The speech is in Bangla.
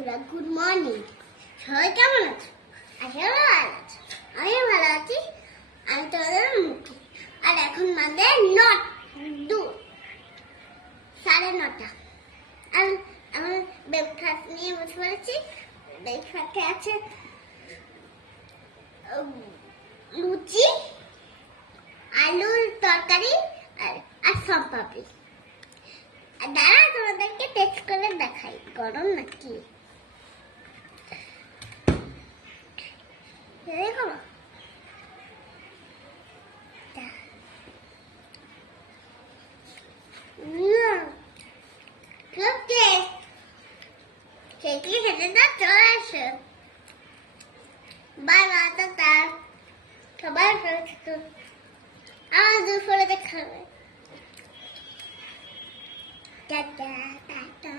বন্ধুরা, গুড মর্নিং। সবাই কেমন আছো? আশা করি ভালো আছো। আমিও ভালো আছি। আমি তোমাদের মুখে। আর এখন মানে 9:30। আর আমি ব্রেকফাস্ট নিয়ে বসে পড়েছি। ব্রেকফাস্টে আছে লুচি, আলুর তরকারি আর সম্পাপড়ি। আর দাঁড়া তোমাদেরকে টেস্ট করে দেখাই গরম নাকি। দেখো খুব টেস্ট। খেতে খেতে তো চলে আসে। Bye bye, tata. সবাই আমার দুপুরে দেখা হবে। Tata tata.